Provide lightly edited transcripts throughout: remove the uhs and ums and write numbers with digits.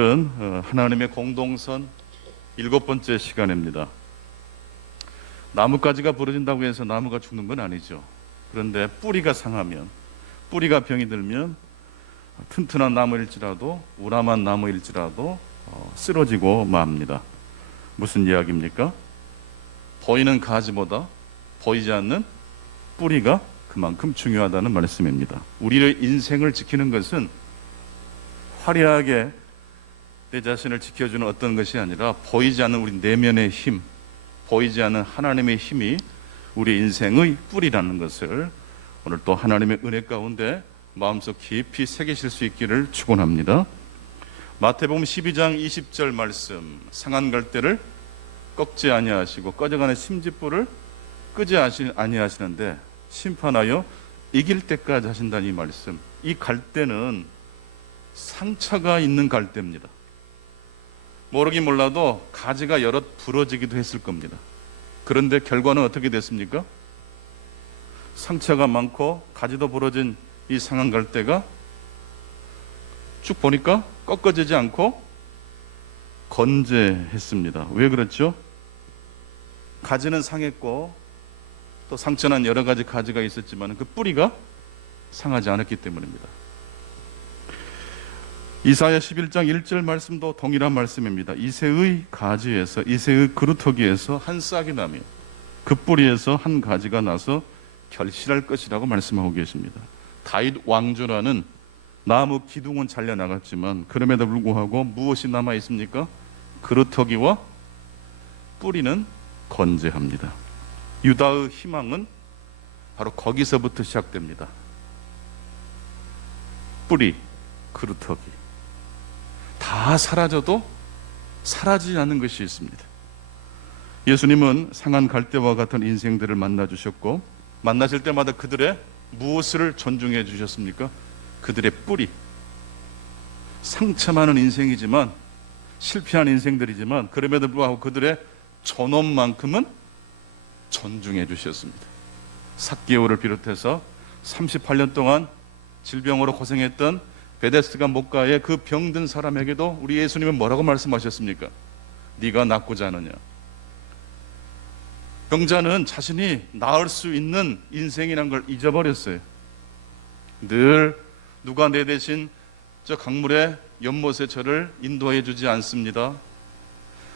하나님의 공동선 7번째 시간입니다. 나뭇가지가 부러진다고 해서 나무가 죽는 건 아니죠. 그런데 뿌리가 상하면, 뿌리가 병이 들면 튼튼한 나무일지라도 우람한 나무일지라도 쓰러지고 맙니다. 무슨 이야기입니까? 보이는 가지보다 보이지 않는 뿌리가 그만큼 중요하다는 말씀입니다. 우리의 인생을 지키는 것은 화려하게 내 자신을 지켜주는 어떤 것이 아니라 보이지 않는 우리 내면의 힘, 보이지 않는 하나님의 힘이 우리 인생의 뿌리라는 것을 오늘 또 하나님의 은혜 가운데 마음속 깊이 새기실 수 있기를 축원합니다. 마태복음 12장 20절 말씀, 상한 갈대를 꺾지 아니하시고 꺼져가는 심지불을 끄지 아니하시는데 심판하여 이길 때까지 하신다는 이 말씀. 이 갈대는 상처가 있는 갈대입니다. 모르긴 몰라도 가지가 여럿 부러지기도 했을 겁니다. 그런데 결과는 어떻게 됐습니까? 상처가 많고 가지도 부러진 이 상한 갈대가 쭉 보니까 꺾어지지 않고 건재했습니다. 왜 그렇죠? 가지는 상했고 또 상처난 여러 가지 가지가 있었지만 그 뿌리가 상하지 않았기 때문입니다. 이사야 11장 1절 말씀도 동일한 말씀입니다. 이새의 가지에서, 이새의 그루터기에서 한 싹이 나며 그 뿌리에서 한 가지가 나서 결실할 것이라고 말씀하고 계십니다. 다윗 왕조라는 나무 기둥은 잘려나갔지만 그럼에도 불구하고 무엇이 남아 있습니까? 그루터기와 뿌리는 건재합니다. 유다의 희망은 바로 거기서부터 시작됩니다. 뿌리, 그루터기. 다 사라져도 사라지지 않는 것이 있습니다. 예수님은 상한 갈대와 같은 인생들을 만나주셨고 만나실 때마다 그들의 무엇을 존중해 주셨습니까? 그들의 뿌리. 상처 많은 인생이지만 실패한 인생들이지만 그럼에도 불구하고 그들의 존엄만큼은 존중해 주셨습니다. 삭개오를 비롯해서 38년 동안 질병으로 고생했던 베데스다 목가의 그 병든 사람에게도 우리 예수님은 뭐라고 말씀하셨습니까? 네가 낫고자 하느냐? 병자는 자신이 나을 수 있는 인생이란 걸 잊어버렸어요. 늘 누가 내 대신 저 강물의 연못에 저를 인도해 주지 않습니다.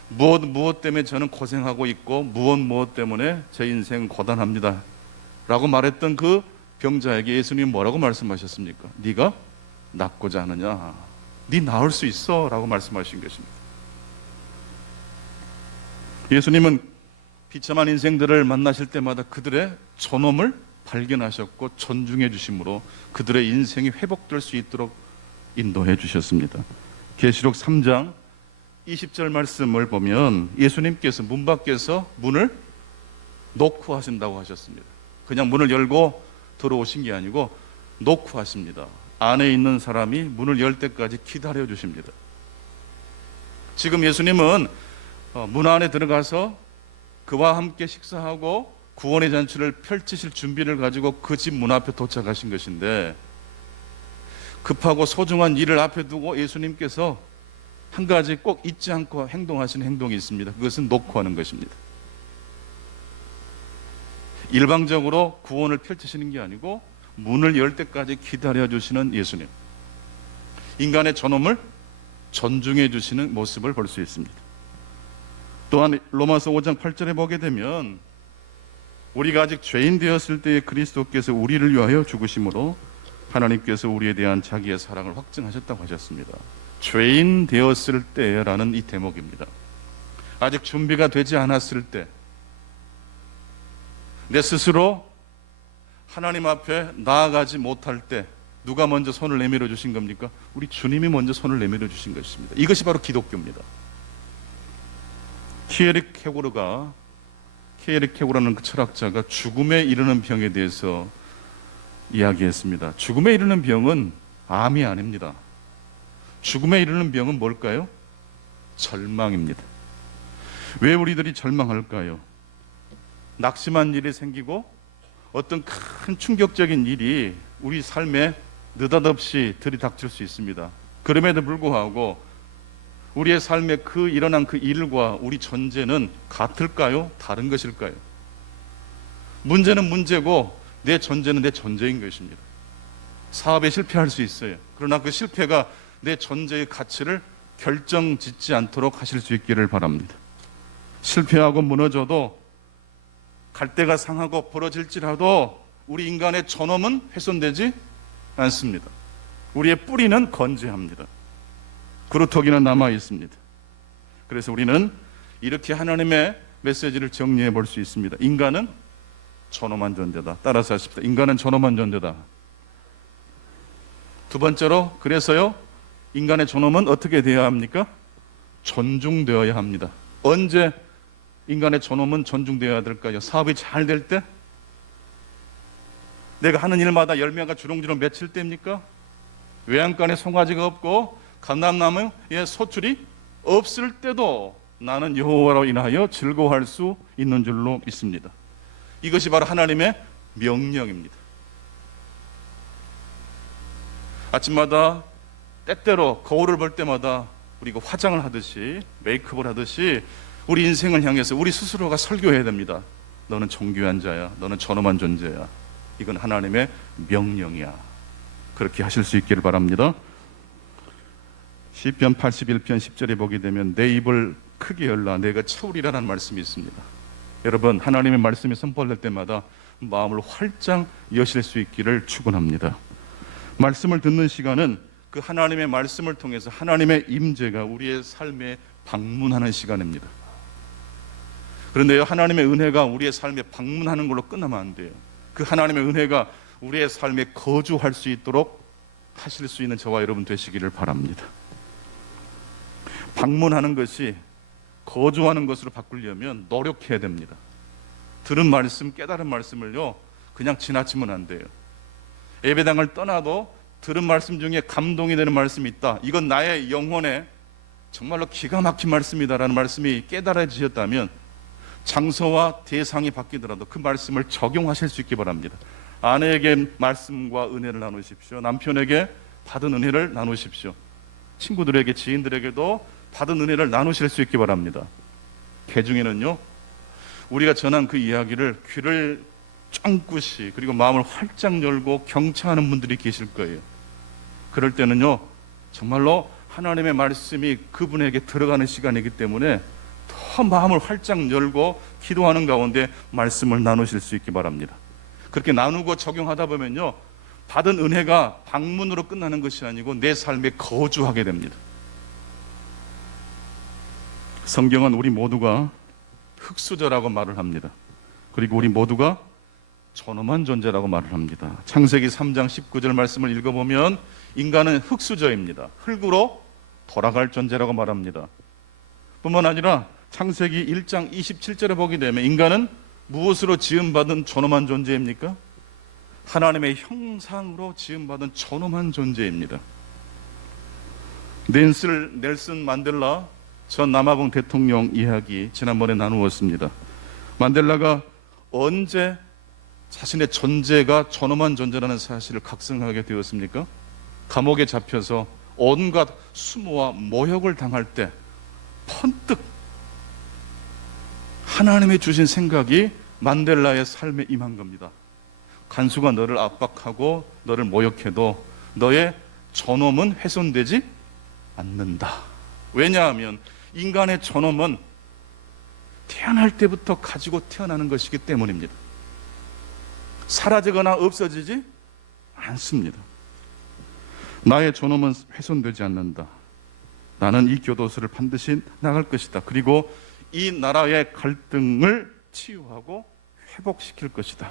무엇 때문에 저는 고생하고 있고 무엇 때문에 제 인생은 고단합니다 라고 말했던 그 병자에게 예수님은 뭐라고 말씀하셨습니까? 네가 낫고자 하느냐? 네 나을 수 있어 라고 말씀하신 것입니다. 예수님은 비참한 인생들을 만나실 때마다 그들의 존엄을 발견하셨고 존중해 주심으로 그들의 인생이 회복될 수 있도록 인도해 주셨습니다. 계시록 3장 20절 말씀을 보면 예수님께서 문 밖에서 문을 놓고 하신다고 하셨습니다. 그냥 문을 열고 들어오신 게 아니고 놓고 하십니다. 안에 있는 사람이 문을 열 때까지 기다려 주십니다. 지금 예수님은 문 안에 들어가서 그와 함께 식사하고 구원의 잔치를 펼치실 준비를 가지고 그 집 문 앞에 도착하신 것인데 급하고 소중한 일을 앞에 두고 예수님께서 한 가지 꼭 잊지 않고 행동하시는 행동이 있습니다. 그것은 놓고 하는 것입니다. 일방적으로 구원을 펼치시는 게 아니고 문을 열 때까지 기다려주시는 예수님. 인간의 존엄을 존중해 주시는 모습을 볼 수 있습니다. 또한 로마서 5장 8절에 보게 되면 우리가 아직 죄인 되었을 때에 그리스도께서 우리를 위하여 죽으심으로 하나님께서 우리에 대한 자기의 사랑을 확증하셨다고 하셨습니다. 죄인 되었을 때라는 이 대목입니다. 아직 준비가 되지 않았을 때 내 스스로 하나님 앞에 나아가지 못할 때 누가 먼저 손을 내밀어 주신 겁니까? 우리 주님이 먼저 손을 내밀어 주신 것입니다. 이것이 바로 기독교입니다. 키에릭 케고라는 그 철학자가 죽음에 이르는 병에 대해서 이야기했습니다. 죽음에 이르는 병은 암이 아닙니다. 죽음에 이르는 병은 뭘까요? 절망입니다. 왜 우리들이 절망할까요? 낙심한 일이 생기고 어떤 큰 충격적인 일이 우리 삶에 느닷없이 들이닥칠 수 있습니다. 그럼에도 불구하고 우리의 삶에 일어난 그 일과 우리 존재는 같을까요? 다른 것일까요? 문제는 문제고 내 존재는 내 존재인 것입니다. 사업에 실패할 수 있어요. 그러나 그 실패가 내 존재의 가치를 결정짓지 않도록 하실 수 있기를 바랍니다. 실패하고 무너져도 갈대가 상하고 부러질지라도 우리 인간의 존엄은 훼손되지 않습니다. 우리의 뿌리는 건재합니다. 그루터기는 남아 있습니다. 그래서 우리는 이렇게 하나님의 메시지를 정리해 볼 수 있습니다. 인간은 존엄한 존재다. 따라서 하십시다. 인간은 존엄한 존재다. 두 번째로, 그래서요, 인간의 존엄은 어떻게 되어야 합니까? 존중되어야 합니다. 언제 인간의 존엄은 존중되어야 될까요? 사업이 잘 될 때? 내가 하는 일마다 열매가 주렁주렁 맺힐 때입니까? 외양간에 송아지가 없고 감람나무에 소출이 없을 때도 나는 여호와로 인하여 즐거워할 수 있는 줄로 믿습니다. 이것이 바로 하나님의 명령입니다. 아침마다 때때로 거울을 볼 때마다 우리가 화장을 하듯이, 메이크업을 하듯이 우리 인생을 향해서 우리 스스로가 설교해야 됩니다. 너는 정교한 자야. 너는 존엄한 존재야. 이건 하나님의 명령이야. 그렇게 하실 수 있기를 바랍니다. 시편 81편 10절에 보게 되면 내 입을 크게 열라 내가 채우리라는 말씀이 있습니다. 여러분, 하나님의 말씀이 선포될 때마다 마음을 활짝 여실 수 있기를 축원합니다. 말씀을 듣는 시간은 그 하나님의 말씀을 통해서 하나님의 임재가 우리의 삶에 방문하는 시간입니다. 그런데요, 하나님의 은혜가 우리의 삶에 방문하는 걸로 끝나면 안 돼요. 그 하나님의 은혜가 우리의 삶에 거주할 수 있도록 하실 수 있는 저와 여러분 되시기를 바랍니다. 방문하는 것이 거주하는 것으로 바꾸려면 노력해야 됩니다. 들은 말씀, 깨달은 말씀을요, 그냥 지나치면 안 돼요. 예배당을 떠나도 들은 말씀 중에 감동이 되는 말씀이 있다. 이건 나의 영혼에 정말로 기가 막힌 말씀이다라는 말씀이 깨달아지셨다면 장소와 대상이 바뀌더라도 그 말씀을 적용하실 수 있기 바랍니다. 아내에게 말씀과 은혜를 나누십시오. 남편에게 받은 은혜를 나누십시오. 친구들에게, 지인들에게도 받은 은혜를 나누실 수 있기 바랍니다. 개중에는요, 우리가 전한 그 이야기를 귀를 쫑긋이 그리고 마음을 활짝 열고 경청하는 분들이 계실 거예요. 그럴 때는요, 정말로 하나님의 말씀이 그분에게 들어가는 시간이기 때문에 더 마음을 활짝 열고 기도하는 가운데 말씀을 나누실 수 있기 바랍니다. 그렇게 나누고 적용하다 보면요, 받은 은혜가 방문으로 끝나는 것이 아니고 내 삶에 거주하게 됩니다. 성경은 우리 모두가 흙수저라고 말을 합니다. 그리고 우리 모두가 존엄한 존재라고 말을 합니다. 창세기 3장 19절 말씀을 읽어보면 인간은 흙수저입니다. 흙으로 돌아갈 존재라고 말합니다. 뿐만 아니라 창세기 1장 27절에 보게 되면 인간은 무엇으로 지음받은 존엄한 존재입니까? 하나님의 형상으로 지음받은 존엄한 존재입니다. 넬슨 만델라 전 남아공 대통령 이야기 지난번에 나누었습니다. 만델라가 언제 자신의 존재가 존엄한 존재라는 사실을 각성하게 되었습니까? 감옥에 잡혀서 온갖 수모와 모욕을 당할 때 번뜩 하나님이 주신 생각이 만델라의 삶에 임한 겁니다. 간수가 너를 압박하고 너를 모욕해도 너의 존엄은 훼손되지 않는다. 왜냐하면 인간의 존엄은 태어날 때부터 가지고 태어나는 것이기 때문입니다. 사라지거나 없어지지 않습니다. 나의 존엄은 훼손되지 않는다. 나는 이 교도소를 반드시 나갈 것이다. 그리고 이 나라의 갈등을 치유하고 회복시킬 것이다.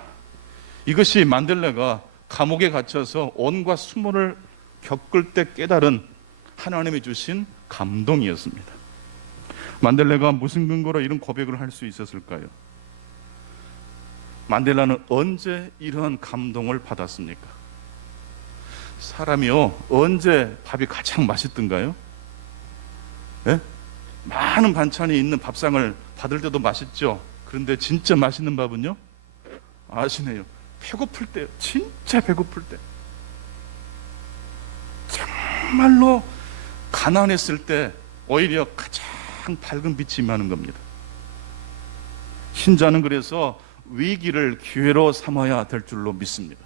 이것이 만델라가 감옥에 갇혀서 온갖 수모를 겪을 때 깨달은 하나님이 주신 감동이었습니다. 만델라가 무슨 근거로 이런 고백을 할 수 있었을까요? 만델라는 언제 이러한 감동을 받았습니까? 사람이요, 언제 밥이 가장 맛있던가요? 네? 많은 반찬이 있는 밥상을 받을 때도 맛있죠. 그런데 진짜 맛있는 밥은요? 아시네요. 배고플 때, 진짜 배고플 때, 정말로 가난했을 때 오히려 가장 밝은 빛이 임하는 겁니다. 신자는 그래서 위기를 기회로 삼아야 될 줄로 믿습니다.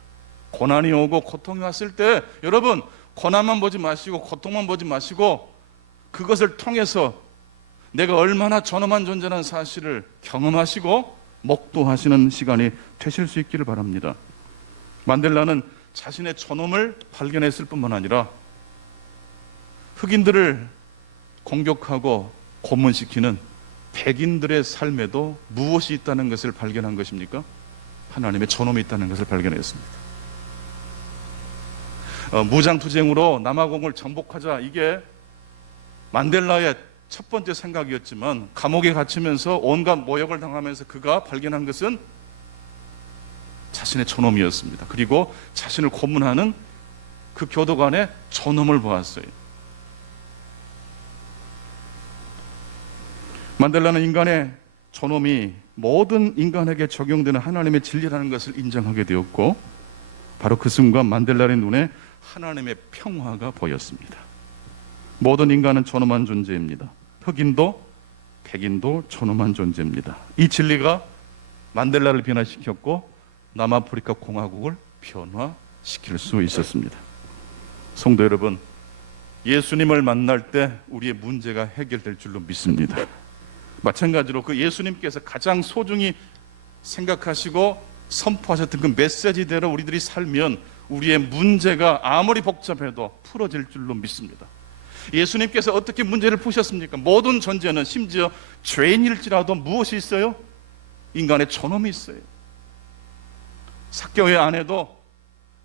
고난이 오고 고통이 왔을 때 여러분, 고난만 보지 마시고 고통만 보지 마시고 그것을 통해서 내가 얼마나 존엄한 존재라는 사실을 경험하시고 목도하시는 시간이 되실 수 있기를 바랍니다. 만델라는 자신의 존엄을 발견했을 뿐만 아니라 흑인들을 공격하고 고문시키는 백인들의 삶에도 무엇이 있다는 것을 발견한 것입니까? 하나님의 존엄이 있다는 것을 발견했습니다. 무장투쟁으로 남아공을 정복하자, 이게 만델라의 첫 번째 생각이었지만 감옥에 갇히면서 온갖 모욕을 당하면서 그가 발견한 것은 자신의 존엄이었습니다. 그리고 자신을 고문하는 그 교도관의 존엄을 보았어요. 만델라는 인간의 존엄이 모든 인간에게 적용되는 하나님의 진리라는 것을 인정하게 되었고, 바로 그 순간 만델라의 눈에 하나님의 평화가 보였습니다. 모든 인간은 존엄한 존재입니다. 흑인도 백인도 존엄한 존재입니다. 이 진리가 만델라를 변화시켰고 남아프리카 공화국을 변화시킬 수 있었습니다. 성도 여러분, 예수님을 만날 때 우리의 문제가 해결될 줄로 믿습니다. 마찬가지로 그 예수님께서 가장 소중히 생각하시고 선포하셨던 그 메시지대로 우리들이 살면 우리의 문제가 아무리 복잡해도 풀어질 줄로 믿습니다. 예수님께서 어떻게 문제를 푸셨습니까? 모든 존재는, 심지어 죄인일지라도 무엇이 있어요? 인간의 존엄이 있어요. 삭개오의 아내도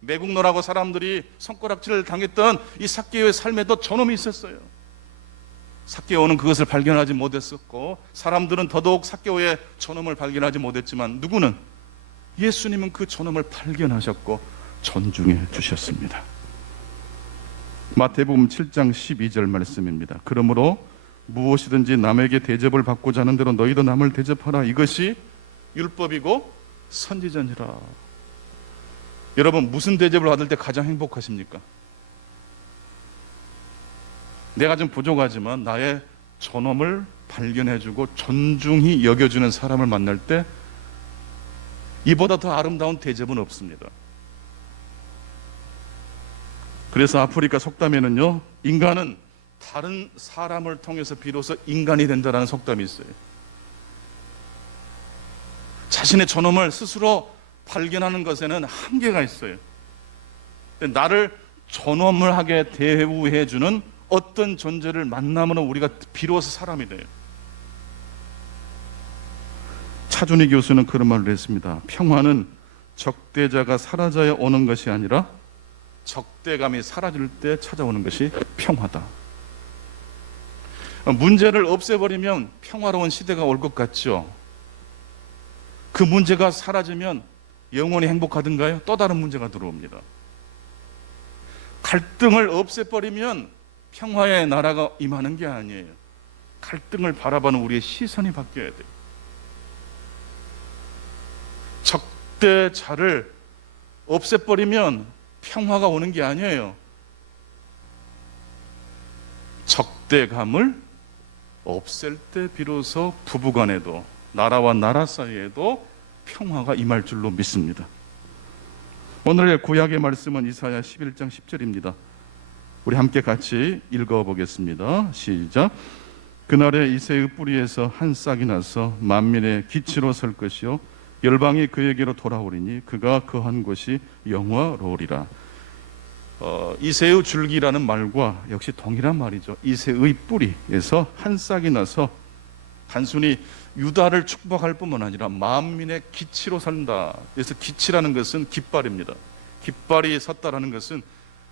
매국노라고 사람들이 손가락질을 당했던 이 삭개오의 삶에도 존엄이 있었어요. 삭개오는 그것을 발견하지 못했었고 사람들은 더더욱 삭개오의 존엄을 발견하지 못했지만 누구는? 예수님은 그 존엄을 발견하셨고 존중해 주셨습니다. 마태복음 7장 12절 말씀입니다. 그러므로 무엇이든지 남에게 대접을 받고자 하는 대로 너희도 남을 대접하라. 이것이 율법이고 선지자니라. 여러분, 무슨 대접을 받을 때 가장 행복하십니까? 내가 좀 부족하지만 나의 존엄을 발견해주고 존중히 여겨주는 사람을 만날 때 이보다 더 아름다운 대접은 없습니다. 그래서 아프리카 속담에는요, 인간은 다른 사람을 통해서 비로소 인간이 된다는 속담이 있어요. 자신의 존엄을 스스로 발견하는 것에는 한계가 있어요. 나를 존엄을 하게 대우해주는 어떤 존재를 만나면 우리가 비로소 사람이 돼요. 차준희 교수는 그런 말을 했습니다. 평화는 적대자가 사라져야 오는 것이 아니라 적대감이 사라질 때 찾아오는 것이 평화다. 문제를 없애버리면 평화로운 시대가 올 것 같죠. 그 문제가 사라지면 영원히 행복하든가요? 또 다른 문제가 들어옵니다. 갈등을 없애버리면 평화의 나라가 임하는 게 아니에요. 갈등을 바라보는 우리의 시선이 바뀌어야 돼요. 적대자를 없애버리면 평화가 오는 게 아니에요. 적대감을 없앨 때 비로소 부부간에도 나라와 나라 사이에도 평화가 임할 줄로 믿습니다. 오늘의 구약의 말씀은 이사야 11장 10절입니다. 우리 함께 같이 읽어보겠습니다. 시작. 그날에 이새의 뿌리에서 한 싹이 나서 만민의 기치로 설 것이요 열방이 그에게로 돌아오리니 그가 거한 곳이 영화로우리라. 이새의 줄기라는 말과 역시 동일한 말이죠. 이새의 뿌리에서 한 싹이 나서 단순히 유다를 축복할 뿐만 아니라 만민의 기치로 산다. 그래서 기치라는 것은 깃발입니다. 깃발이 섰다라는 것은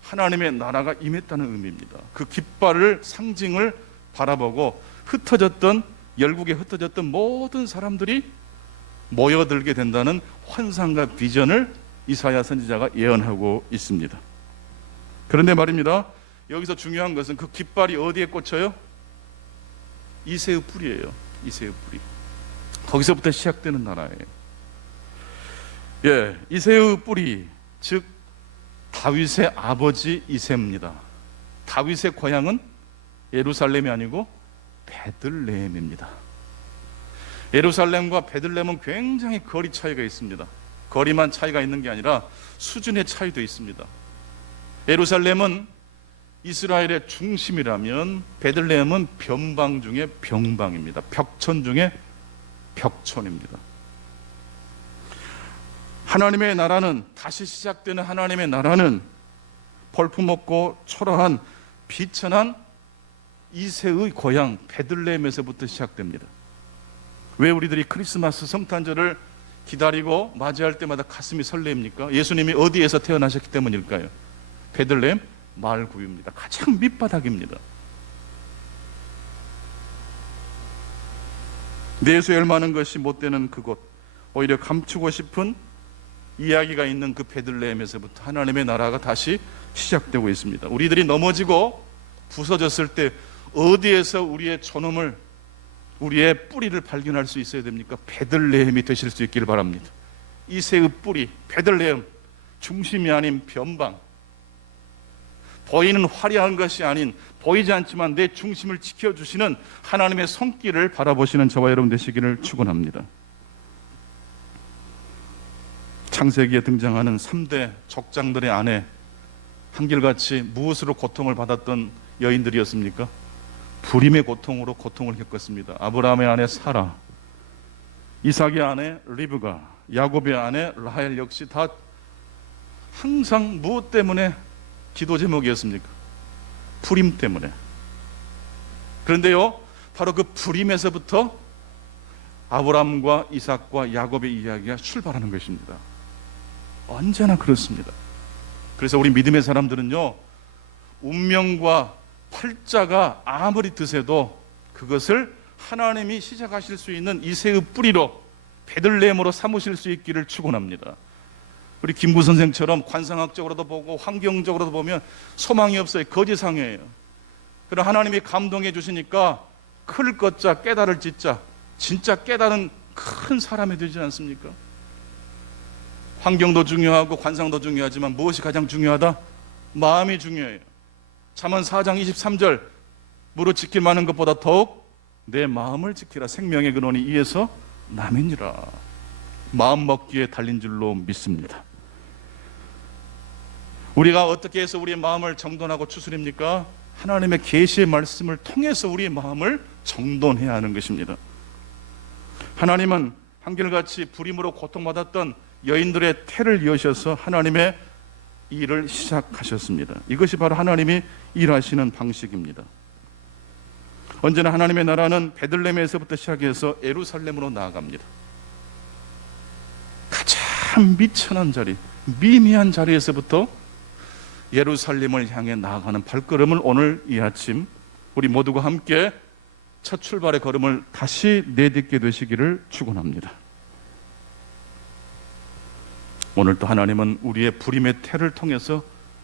하나님의 나라가 임했다는 의미입니다. 그 깃발을, 상징을 바라보고 흩어졌던, 열국에 흩어졌던 모든 사람들이 모여들게 된다는 환상과 비전을 이사야 선지자가 예언하고 있습니다. 그런데 말입니다, 여기서 중요한 것은 그 깃발이 어디에 꽂혀요? 이새의 뿌리예요. 이새의 뿌리. 거기서부터 시작되는 나라예요. 이새의 뿌리, 즉 다윗의 아버지 이새입니다. 다윗의 고향은 예루살렘이 아니고 베들레헴입니다. 예루살렘과 베들레헴은 굉장히 거리 차이가 있습니다. 거리만 차이가 있는 게 아니라 수준의 차이도 있습니다. 예루살렘은 이스라엘의 중심이라면 베들레헴은 변방 중에 병방입니다. 벽천 중에 벽천입니다. 하나님의 나라는, 다시 시작되는 하나님의 나라는 볼품없고 초라한 비천한 이새의 고향 베들레헴에서부터 시작됩니다. 왜 우리들이 크리스마스 성탄절을 기다리고 맞이할 때마다 가슴이 설레입니까? 예수님이 어디에서 태어나셨기 때문일까요? 베들레헴 말구유입니다. 가장 밑바닥입니다. 내수열 많은 것이 못 되는 그곳, 오히려 감추고 싶은 이야기가 있는 그 베들레헴에서부터 하나님의 나라가 다시 시작되고 있습니다. 우리들이 넘어지고 부서졌을 때 어디에서 우리의 존엄을, 우리의 뿌리를 발견할 수 있어야 됩니까? 베들레헴이 되실 수 있기를 바랍니다. 이새의 뿌리 베들레헴, 중심이 아닌 변방, 보이는 화려한 것이 아닌, 보이지 않지만 내 중심을 지켜주시는 하나님의 손길을 바라보시는 저와 여러분 되시기를 축원합니다. 창세기에 등장하는 3대 족장들의 아내, 한결같이 무엇으로 고통을 받았던 여인들이었습니까? 불임의 고통으로 고통을 겪었습니다. 아브라함의 아내 사라, 이삭의 아내 리브가, 야곱의 아내 라헬 역시 다 항상 무엇 때문에 기도 제목이었습니까? 불임 때문에. 그런데요, 바로 그 불임에서부터 아브라함과 이삭과 야곱의 이야기가 출발하는 것입니다. 언제나 그렇습니다. 그래서 우리 믿음의 사람들은요, 운명과 팔자가 아무리 드세도 그것을 하나님이 시작하실 수 있는 이새의 뿌리로, 베들레헴으로 삼으실 수 있기를 축원합니다. 우리 김구 선생처럼 관상학적으로도 보고 환경적으로도 보면 소망이 없어요. 거지상이에요. 그러나 하나님이 감동해 주시니까 클 것자 깨달을 짓자, 진짜 깨달은 큰 사람이 되지 않습니까? 환경도 중요하고 관상도 중요하지만 무엇이 가장 중요하다? 마음이 중요해요. 잠언 4장 23절, 무릇 지킬 만한 것보다 더욱 내 마음을 지키라. 생명의 근원이 이에서 남이니라. 마음 먹기에 달린 줄로 믿습니다. 우리가 어떻게 해서 우리의 마음을 정돈하고 추스립니까? 하나님의 계시의 말씀을 통해서 우리의 마음을 정돈해야 하는 것입니다. 하나님은 한결같이 불임으로 고통받았던 여인들의 태를 여셔서 하나님의 일을 시작하셨습니다. 이것이 바로 하나님이 일하시는 방식입니다. 언제나 하나님의 나라는 베들레헴에서부터 시작해서 예루살렘으로 나아갑니다. 가장 미천한 자리, 미미한 자리에서부터 예루살렘을 향해 나아가는 발걸음을 오늘 이 아침 우리 모두가 함께 첫 출발의 걸음을 다시 내딛게 되시기를 축원합니다. 오늘 또 하나님은 우리의 불임의 태를 통해서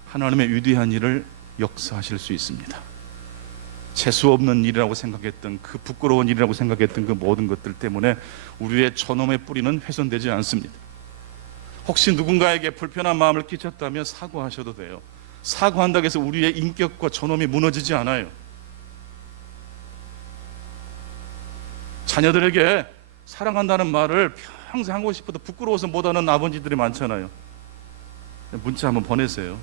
하나님의 위대한 일을 역사하실 수 있습니다. 재수 없는 일이라고 생각했던, 그 부끄러운 일이라고 생각했던 그 모든 것들 때문에 우리의 존엄의 뿌리는 훼손되지 않습니다. 혹시 누군가에게 불편한 마음을 끼쳤다면 사과하셔도 돼요. 사과한다고 해서 우리의 인격과 존엄이 무너지지 않아요. 자녀들에게 사랑한다는 말을 평생 하고 싶어도 부끄러워서 못하는 아버지들이 많잖아요. 문자 한번 보내세요.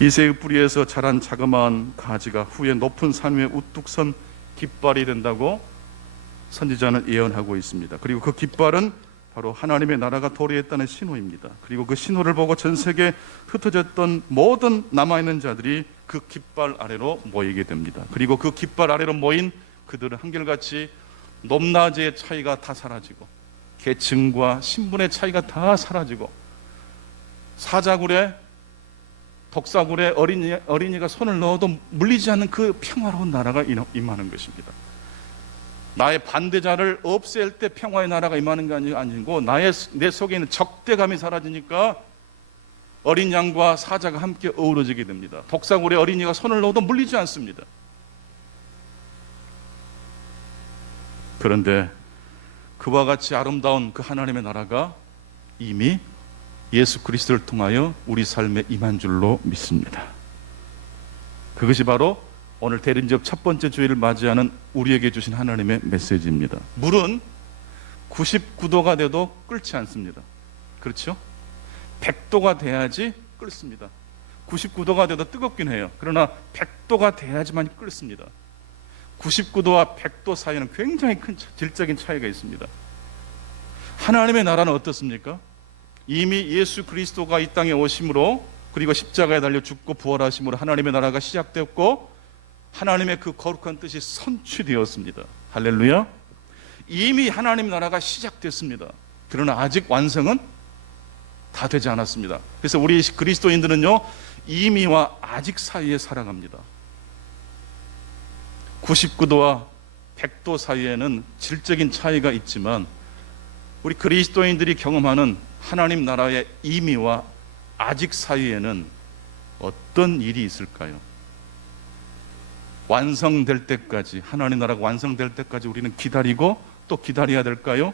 이새의 뿌리에서 자란 자그마한 가지가 후에 높은 산 위에 우뚝 선 깃발이 된다고 선지자는 예언하고 있습니다. 그리고 그 깃발은 바로 하나님의 나라가 도래했다는 신호입니다. 그리고 그 신호를 보고 전 세계에 흩어졌던 모든 남아있는 자들이 그 깃발 아래로 모이게 됩니다. 그리고 그 깃발 아래로 모인 그들은 한결같이 높낮이의 차이가 다 사라지고, 계층과 신분의 차이가 다 사라지고, 사자굴에 독사굴에 어린이가 손을 넣어도 물리지 않는 그 평화로운 나라가 임하는 것입니다. 나의 반대자를 없앨 때 평화의 나라가 임하는 게 아니고 내 속에 있는 적대감이 사라지니까 어린 양과 사자가 함께 어우러지게 됩니다. 독사굴에 어린이가 손을 넣어도 물리지 않습니다. 그런데 그와 같이 아름다운 그 하나님의 나라가 이미 예수 그리스도를 통하여 우리 삶에 임한 줄로 믿습니다. 그것이 바로 오늘 대림절 첫 번째 주일을 맞이하는 우리에게 주신 하나님의 메시지입니다. 물은 99도가 돼도 끓지 않습니다. 그렇죠? 100도가 돼야지 끓습니다. 99도가 돼도 뜨겁긴 해요. 그러나 100도가 돼야지만 끓습니다. 99도와 100도 사이에는 굉장히 큰 질적인 차이가 있습니다. 하나님의 나라는 어떻습니까? 이미 예수 그리스도가 이 땅에 오심으로, 그리고 십자가에 달려 죽고 부활하심으로 하나님의 나라가 시작되었고 하나님의 그 거룩한 뜻이 선취되었습니다. 할렐루야. 이미 하나님 나라가 시작됐습니다. 그러나 아직 완성은 다 되지 않았습니다. 그래서 우리 그리스도인들은요, 이미와 아직 사이에 살아갑니다. 99도와 100도 사이에는 질적인 차이가 있지만 우리 그리스도인들이 경험하는 하나님 나라의 이미와 아직 사이에는 어떤 일이 있을까요? 완성될 때까지, 하나님 나라가 완성될 때까지 우리는 기다리고 또 기다려야 될까요?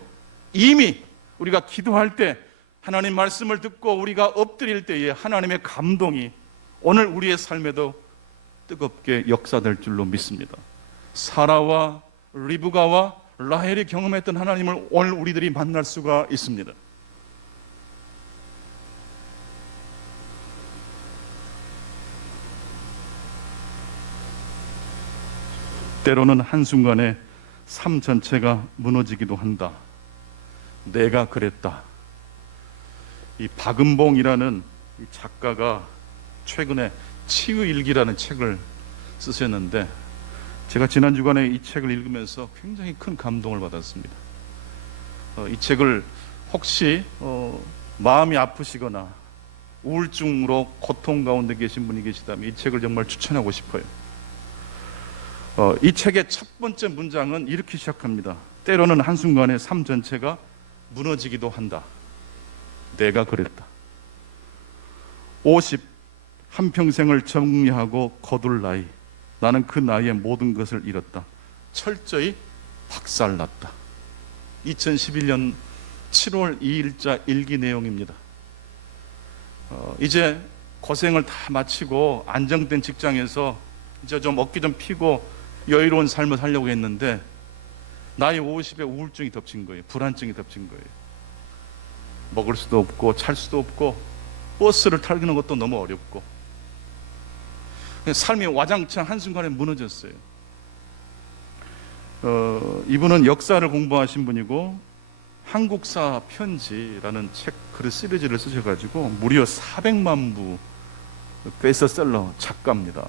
이미 우리가 기도할 때, 하나님 말씀을 듣고 우리가 엎드릴 때에 하나님의 감동이 오늘 우리의 삶에도 뜨겁게 역사될 줄로 믿습니다. 사라와 리브가와 라헬이 경험했던 하나님을 오늘 우리들이 만날 수가 있습니다. 때로는 한순간에 삶 전체가 무너지기도 한다. 내가 그랬다. 이 박은봉이라는 이 작가가 최근에 치유일기라는 책을 쓰셨는데 제가 지난 주간에 이 책을 읽으면서 굉장히 큰 감동을 받았습니다. 이 책을 혹시 마음이 아프시거나 우울증으로 고통 가운데 계신 분이 계시다면 이 책을 정말 추천하고 싶어요. 이 책의 첫 번째 문장은 이렇게 시작합니다. 때로는 한순간에 삶 전체가 무너지기도 한다. 내가 그랬다. 50 한평생을 정리하고 거둘 나이, 나는 그 나이에 모든 것을 잃었다. 철저히 박살났다. 2011년 7월 2일자 일기 내용입니다. 이제 고생을 다 마치고 안정된 직장에서 이제 좀 어깨 좀 피고 여유로운 삶을 살려고 했는데 나이 50에 우울증이 덮친 거예요. 불안증이 덮친 거예요. 먹을 수도 없고 찰 수도 없고 버스를 타는 것도 너무 어렵고 삶이 와장창 한순간에 무너졌어요. 이분은 역사를 공부하신 분이고 한국사 편지라는 책 글 시리즈를 쓰셔가지고 무려 400만 부 베스트셀러 작가입니다.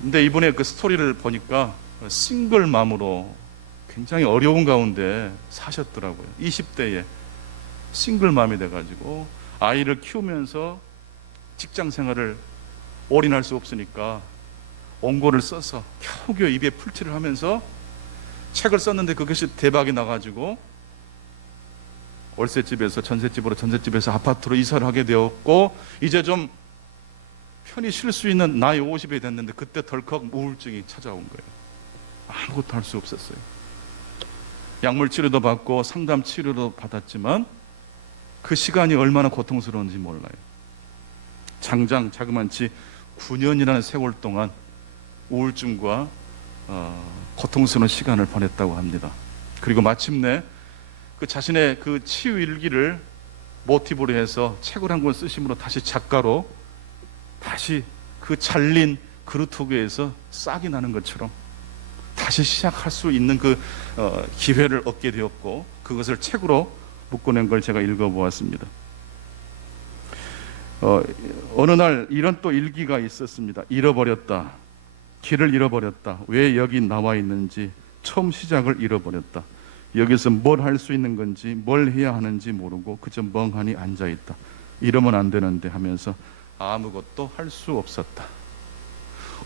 근데 이분의 그 스토리를 보니까 싱글맘으로 굉장히 어려운 가운데 사셨더라고요. 20대에 싱글맘이 돼가지고 아이를 키우면서 직장 생활을 올인할 수 없으니까 원고를 써서 겨우겨우 입에 풀칠을 하면서 책을 썼는데 그것이 대박이 나가지고 월세집에서 전셋집으로, 전셋집에서 아파트로 이사를 하게 되었고 이제 좀 편히 쉴 수 있는 나이 50이 됐는데 그때 덜컥 우울증이 찾아온 거예요. 아무것도 할 수 없었어요. 약물 치료도 받고 상담 치료도 받았지만 그 시간이 얼마나 고통스러운지 몰라요. 장장 자그만치 9년이라는 세월 동안 우울증과 고통스러운 시간을 보냈다고 합니다. 그리고 마침내 그 자신의 그 치유 일기를 모티브로 해서 책을 한 권 쓰심으로 다시 작가로 다시 그 잘린 그루트에서 싹이 나는 것처럼 다시 시작할 수 있는 그 기회를 얻게 되었고 그것을 책으로 묶어낸 걸 제가 읽어보았습니다. 어느 날 이런 또 일기가 있었습니다. 잃어버렸다. 길을 잃어버렸다. 왜 여기 나와 있는지, 처음 시작을 잃어버렸다. 여기서 뭘 할 수 있는 건지, 뭘 해야 하는지 모르고 그저 멍하니 앉아있다. 이러면 안 되는데 하면서 아무것도 할 수 없었다.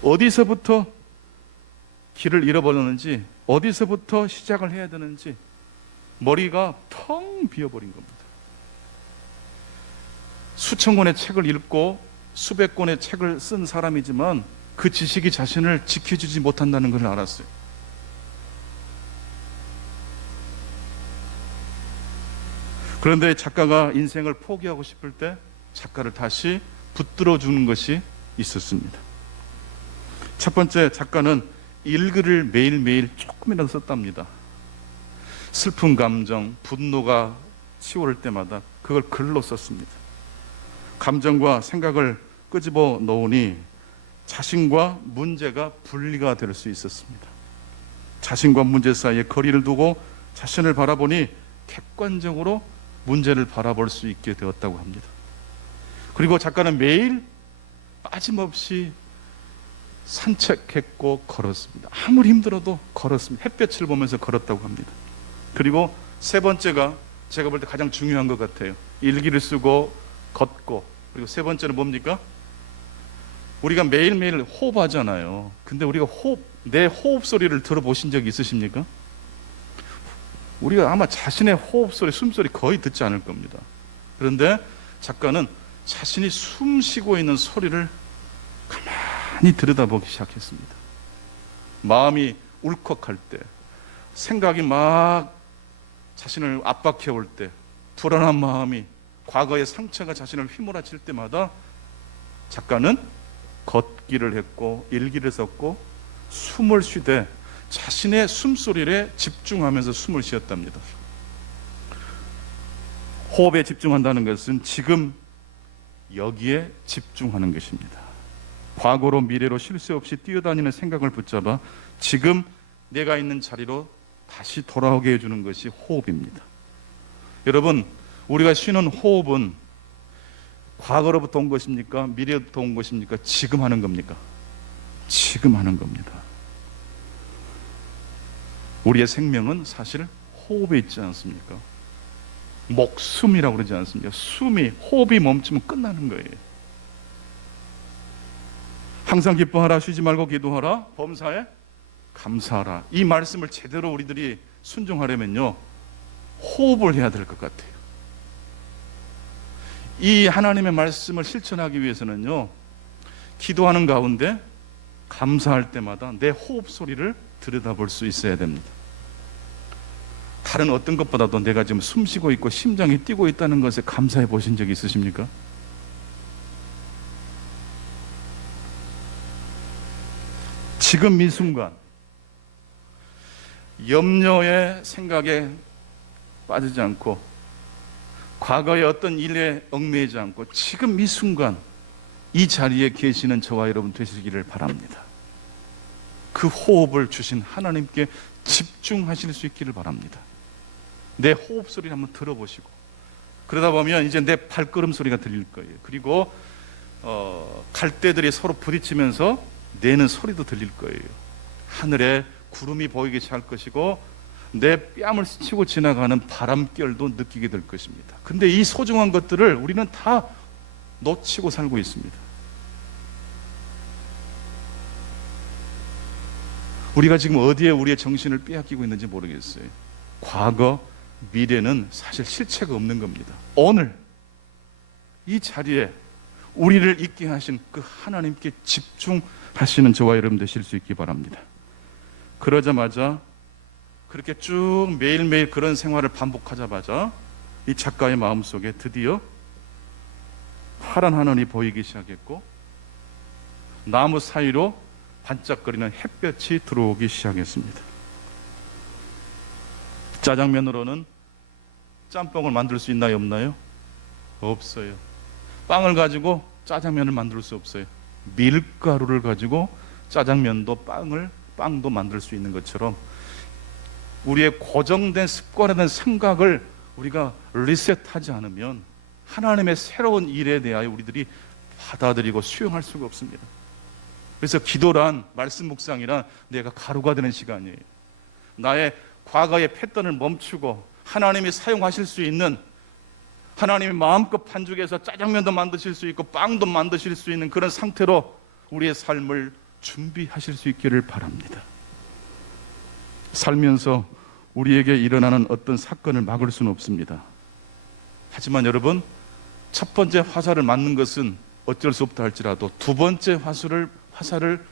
어디서부터 길을 잃어버렸는지, 어디서부터 시작을 해야 되는지 머리가 텅 비어버린 겁니다. 수천 권의 책을 읽고 수백 권의 책을 쓴 사람이지만 그 지식이 자신을 지켜주지 못한다는 걸 알았어요. 그런데 작가가 인생을 포기하고 싶을 때 작가를 다시 붙들어 주는 것이 있었습니다. 첫 번째, 작가는 일기를 매일매일 조금이라도 썼답니다. 슬픈 감정, 분노가 치오를 때마다 그걸 글로 썼습니다. 감정과 생각을 끄집어 놓으니 자신과 문제가 분리가 될 수 있었습니다. 자신과 문제 사이에 거리를 두고 자신을 바라보니 객관적으로 문제를 바라볼 수 있게 되었다고 합니다. 그리고 작가는 매일 빠짐없이 산책했고 걸었습니다. 아무리 힘들어도 걸었습니다. 햇볕을 보면서 걸었다고 합니다. 그리고 세 번째가 제가 볼 때 가장 중요한 것 같아요. 일기를 쓰고 걷고, 그리고 세 번째는 뭡니까? 우리가 매일매일 호흡하잖아요. 근데 우리가 내 호흡 소리를 들어보신 적이 있으십니까? 우리가 아마 자신의 호흡 소리, 숨소리 거의 듣지 않을 겁니다. 그런데 작가는 자신이 숨 쉬고 있는 소리를 가만히 들여다보기 시작했습니다. 마음이 울컥할 때, 생각이 막 자신을 압박해 올 때, 불안한 마음이, 과거의 상처가 자신을 휘몰아칠 때마다 작가는 걷기를 했고 일기를 썼고 숨을 쉬되 자신의 숨소리에 집중하면서 숨을 쉬었답니다. 호흡에 집중한다는 것은 지금 여기에 집중하는 것입니다. 과거로 미래로 쉴 새 없이 뛰어다니는 생각을 붙잡아 지금 내가 있는 자리로 다시 돌아오게 해주는 것이 호흡입니다. 여러분, 우리가 쉬는 호흡은 과거로부터 온 것입니까? 미래로부터 온 것입니까? 지금 하는 겁니까? 지금 하는 겁니다. 우리의 생명은 사실 호흡에 있지 않습니까? 목숨이라고 그러지 않습니까? 호흡이 멈추면 끝나는 거예요. 항상 기뻐하라, 쉬지 말고 기도하라, 범사에 감사하라. 이 말씀을 제대로 우리들이 순종하려면요, 호흡을 해야 될 것 같아요. 이 하나님의 말씀을 실천하기 위해서는요, 기도하는 가운데 감사할 때마다 내 호흡 소리를 들여다볼 수 있어야 됩니다. 다른 어떤 것보다도 내가 지금 숨 쉬고 있고 심장이 뛰고 있다는 것에 감사해 보신 적이 있으십니까? 지금 이 순간 염려의 생각에 빠지지 않고 과거의 어떤 일에 얽매이지 않고 지금 이 순간 이 자리에 계시는 저와 여러분 되시기를 바랍니다. 그 호흡을 주신 하나님께 집중하실 수 있기를 바랍니다. 내 호흡 소리를 한번 들어보시고, 그러다 보면 이제 내 발걸음 소리가 들릴 거예요. 그리고 갈대들이 서로 부딪히면서 내는 소리도 들릴 거예요. 하늘에 구름이 보이기 시작할 것이고 내 뺨을 스치고 지나가는 바람결도 느끼게 될 것입니다. 근데 이 소중한 것들을 우리는 다 놓치고 살고 있습니다. 우리가 지금 어디에 우리의 정신을 빼앗기고 있는지 모르겠어요. 과거, 미래는 사실 실체가 없는 겁니다. 오늘 이 자리에 우리를 있게 하신 그 하나님께 집중하시는 저와 여러분 되실 수 있기 바랍니다. 그러자마자 그렇게 쭉 매일매일 그런 생활을 반복하자마자 이 작가의 마음속에 드디어 파란 하늘이 보이기 시작했고 나무 사이로 반짝거리는 햇볕이 들어오기 시작했습니다. 짜장면으로는 짬뽕을 만들 수 있나요, 없나요? 없어요. 빵을 가지고 짜장면을 만들 수 없어요. 밀가루를 가지고 짜장면도 빵도 만들 수 있는 것처럼 우리의 고정된 습관화된 생각을 우리가 리셋하지 않으면 하나님의 새로운 일에 대하여 우리들이 받아들이고 수용할 수가 없습니다. 그래서 기도란, 말씀 묵상이란 내가 가루가 되는 시간이에요. 나의 과거의 패턴을 멈추고 하나님이 사용하실 수 있는, 하나님이 마음껏 반죽해서 짜장면도 만드실 수 있고 빵도 만드실 수 있는 그런 상태로 우리의 삶을 준비하실 수 있기를 바랍니다. 살면서 우리에게 일어나는 어떤 사건을 막을 수는 없습니다. 하지만 여러분, 첫 번째 화살을 맞는 것은 어쩔 수 없다 할지라도 두 번째 화살을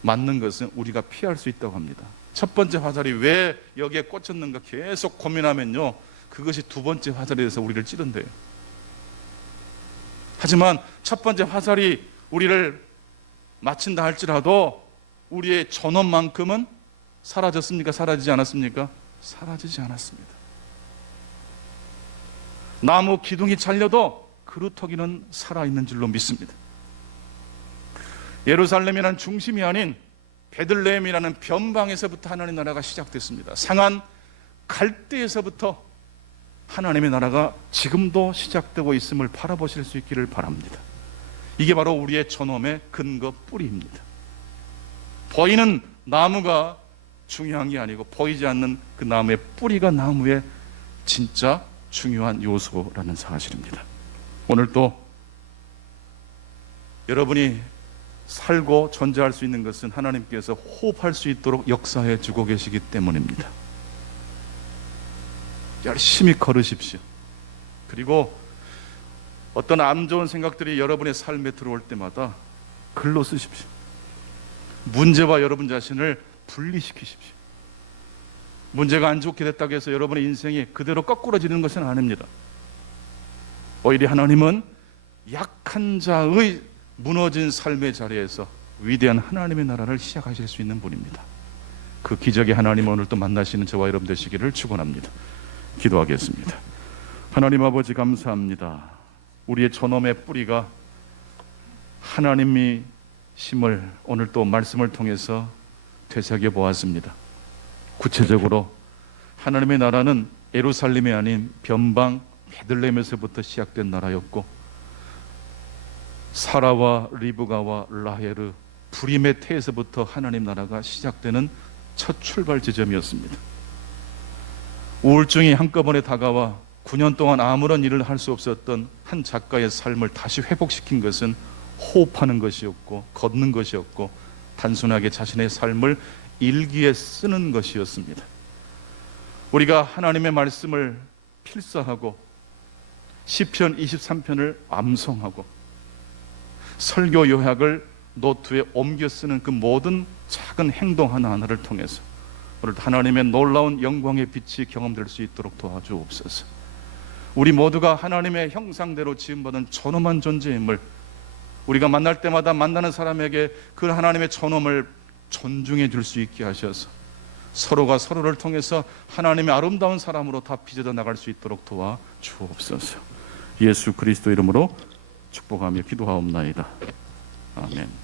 맞는 것은 우리가 피할 수 있다고 합니다. 첫 번째 화살이 왜 여기에 꽂혔는가 계속 고민하면요, 그것이 두 번째 화살이 돼서 우리를 찌른대요. 하지만 첫 번째 화살이 우리를 맞춘다 할지라도 우리의 전원만큼은 사라졌습니까? 사라지지 않았습니까? 사라지지 않았습니다. 나무 기둥이 잘려도 그루터기는 살아있는 줄로 믿습니다. 예루살렘이라는 중심이 아닌 베들레헴이라는 변방에서부터 하나님의 나라가 시작됐습니다. 상한 갈대에서부터 하나님의 나라가 지금도 시작되고 있음을 바라보실 수 있기를 바랍니다. 이게 바로 우리의 전엄의 근거 뿌리입니다. 보이는 나무가 중요한 게 아니고 보이지 않는 그 나무의 뿌리가 나무의 진짜 중요한 요소라는 사실입니다. 오늘 또 여러분이 살고 존재할 수 있는 것은 하나님께서 호흡할 수 있도록 역사해 주고 계시기 때문입니다. 열심히 걸으십시오. 그리고 어떤 안 좋은 생각들이 여러분의 삶에 들어올 때마다 글로 쓰십시오. 문제와 여러분 자신을 분리시키십시오. 문제가 안 좋게 됐다고 해서 여러분의 인생이 그대로 거꾸러지는 것은 아닙니다. 오히려 하나님은 약한 자의 무너진 삶의 자리에서 위대한 하나님의 나라를 시작하실 수 있는 분입니다. 그 기적의 하나님 오늘 또 만나시는 저와 여러분 되시기를 축원합니다. 기도하겠습니다. 하나님 아버지 감사합니다. 우리의 존엄의 뿌리가 하나님이 심을 오늘 또 말씀을 통해서 되새겨 보았습니다. 구체적으로 하나님의 나라는 예루살렘이 아닌 변방 베들레헴에서부터 시작된 나라였고 사라와 리브가와 라헬의 불임의 태에서부터 하나님 나라가 시작되는 첫 출발 지점이었습니다. 우울증이 한꺼번에 다가와 9년 동안 아무런 일을 할 수 없었던 한 작가의 삶을 다시 회복시킨 것은 호흡하는 것이었고 걷는 것이었고 단순하게 자신의 삶을 일기에 쓰는 것이었습니다. 우리가 하나님의 말씀을 필사하고 시편 23편을 암송하고 설교 요약을 노트에 옮겨 쓰는 그 모든 작은 행동 하나하나를 통해서 오늘 하나님의 놀라운 영광의 빛이 경험될 수 있도록 도와주옵소서. 우리 모두가 하나님의 형상대로 지음받은 존엄한 존재임을 우리가 만날 때마다 만나는 사람에게 그 하나님의 존엄을 존중해 줄 수 있게 하셔서 서로가 서로를 통해서 하나님의 아름다운 사람으로 다 빚어져 나갈 수 있도록 도와주옵소서. 예수 그리스도 이름으로 축복하며 기도하옵나이다. 아멘.